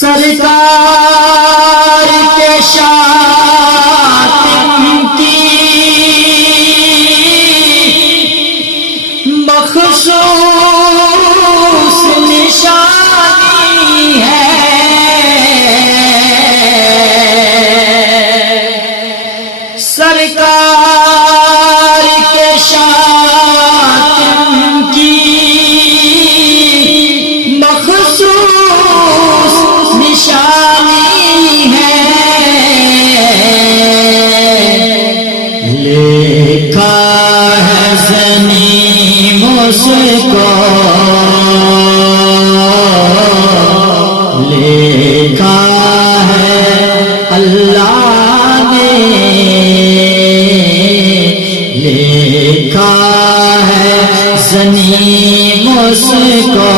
سرکار کے شاتم کی مخصوص نشانی ہے، سرکار کے شاتم کی مخصوص نشانی ہے، لکھا ہے زمین مجھ کو، لکھا ہے اللہ نے، لکھا ہے زمین مجھ کو،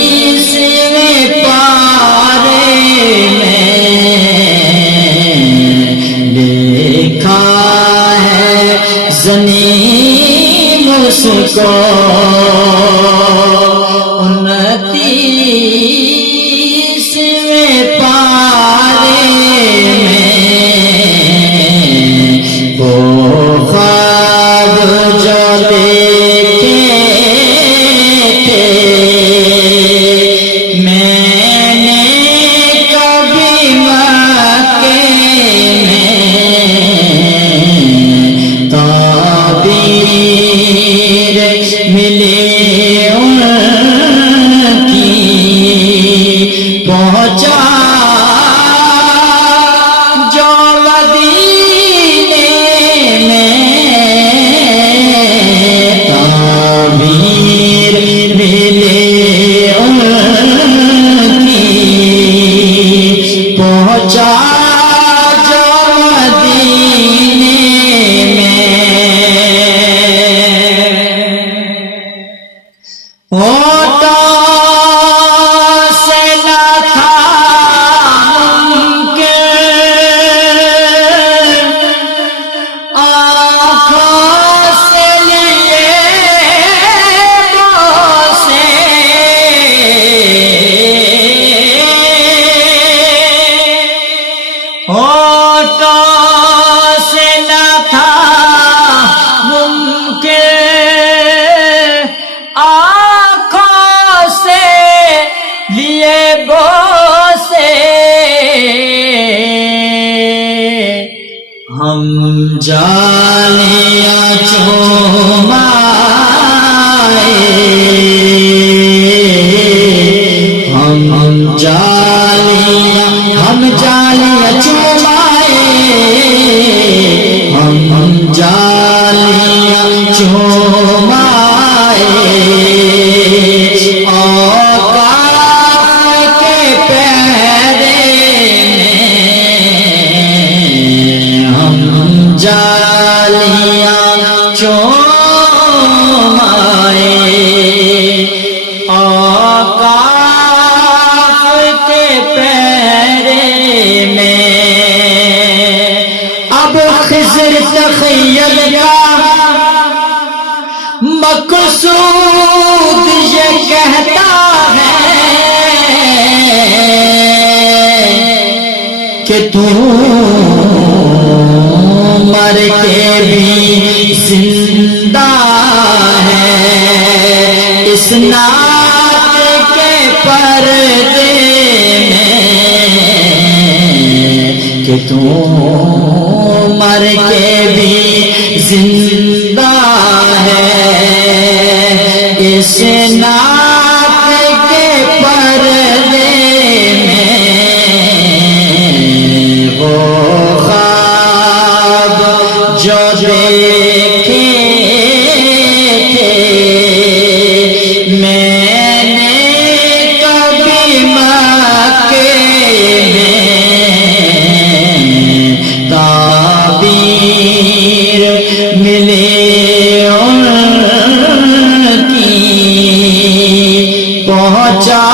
29ویں پارے میں لکھا ہے زمین مجھ کو، 29ویں پارے میں وہ خواب جو دیکھے تھے میں نے کبھی مکے میں، تعبیر ملی ان کی، پہنچا جو مدینے میں، تعبیر ملی ان کی، پہنچا جو مدینے میں، ہوٹوں سے نہ تھا ممکن، آنکھوں سے لیے بوسے، ہوٹوں سے نہ تھا ممکن، آنکھوں سے لیے بوسے، ہم جالیاں چومائے، ہم جالیاں چومائے، ہم جالیاں چومائے، اوقاف کے پیرے میں ہم جالیاں چومائے، اوقاف کے پیرے میں، اب خضر تخیل کا مقصود یہ کہتا ہے کہ تو مر کے بھی زندہ ہے، اس نعت کے پردے میں، کہ تو مر کے بھی زندہ ہے، اس نعت کے پردے میں، وہ خواب جو دیکھے تھے میں نے کبھی مکے میں، تعبیر ملی ان کی، پہنچا